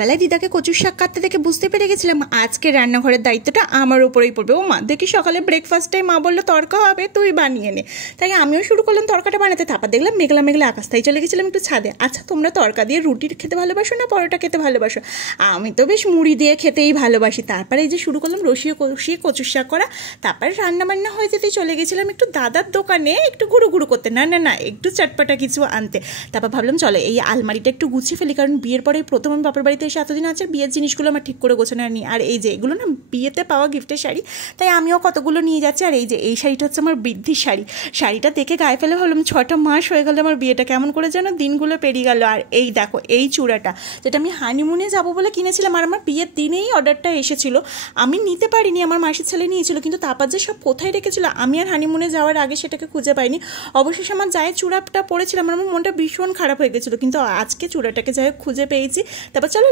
সকালবেলায় দিদাকে কচুর শাক কাটতে দেখে বুঝতে পেরে গেছিলাম আজকে রান্নাঘরের দায়িত্বটা আমার উপরেই পড়বে। ও মা, দেখি সকালে ব্রেকফাস্টটাই মা বললো তড়কা হবে, তুই বানিয়ে নে। তাই আমিও শুরু করলাম তড়কাটা বানাতে। তারপর দেখলাম মেঘলা মেঘলা আকাশ, তাই চলে গেছিলাম একটু ছাদে। আচ্ছা, তোমরা তড়কা দিয়ে রুটি খেতে ভালোবাসো না পরোটা খেতে ভালোবাসো? আমি তো বেশ মুড়ি দিয়ে খেতেই ভালোবাসি। তারপরে এই যে শুরু করলাম কষিয়ে কচুর শাক করা। তারপরে রান্নাবান্না হয়ে যেতেই চলে গেছিলাম একটু দাদার দোকানে একটু ঘুরু ঘুরু করতে, না একটু চটপটা কিছু আনতে। তারপর ভাবলাম চলো এই আলমারিটা একটু গুছিয়ে ফেলি, কারণ বিয়ের পরে প্রথম আমি বাপের বাড়িতে এসে এতদিন আছে, বিয়ের জিনিসগুলো আমার ঠিক করে গোছানো হয়নি। আর এই যে এগুলো না বিয়েতে পাওয়া গিফটের শাড়ি, তাই আমিও কতগুলো নিয়ে যাচ্ছি। আর এই যে এই শাড়িটা হচ্ছে আমার বৃদ্ধির শাড়ি। শাড়িটা দেখে গায়ে ফেলে ভাবলাম 6টা মাস হয়ে গেল আমার বিয়েটা, কেমন করে যেন দিনগুলো পেরিয়ে গেল। আর এই দেখো এই চূড়াটা, যেটা আমি হানিমুনে যাবো বলে কিনেছিলাম, আর আমার বিয়ের দিনেই অর্ডারটা এসেছিল। আমি নিতে পারিনি, আমার মাসির ছেলে নিয়েছিল, কিন্তু তারপর যে সব কোথায় রেখেছিল আমি আর হানিমুনে যাওয়ার আগে সেটাকে খুঁজে পাইনি। অবশেষে আমার যায় চূড়াটা পড়েছিলাম, আমার মনটা ভীষণ খারাপ হয়ে গেছিলো, কিন্তু আজকে চূড়াটাকে যাই হোক খুঁজে পেয়েছি। তারপর চলো